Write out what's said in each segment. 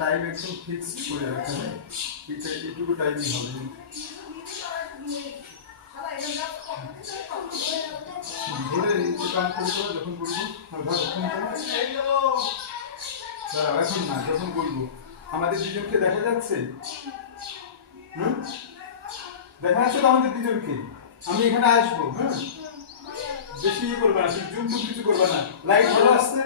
Time একদম fixed করে রাখতে হবে, এইটুকু টাইমই হবে। ধরে কাম করতে হবে যখন বলবো, এখন না যখন বলবো। আমাদের দুজনকে দেখা যাচ্ছে, দেখা যাচ্ছে তো আমাদের দুজনকে। আমি এখানে আসবো, হ্যাঁ বেশি ইয়ে করবা না, জুম টুম কিছু করবা না। লাইট ভালো আসছে,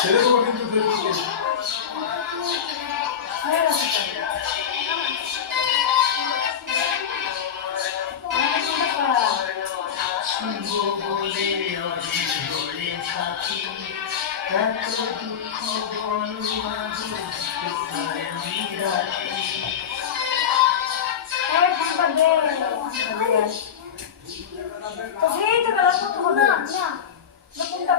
ছেড়ে দেবো কিন্তু तो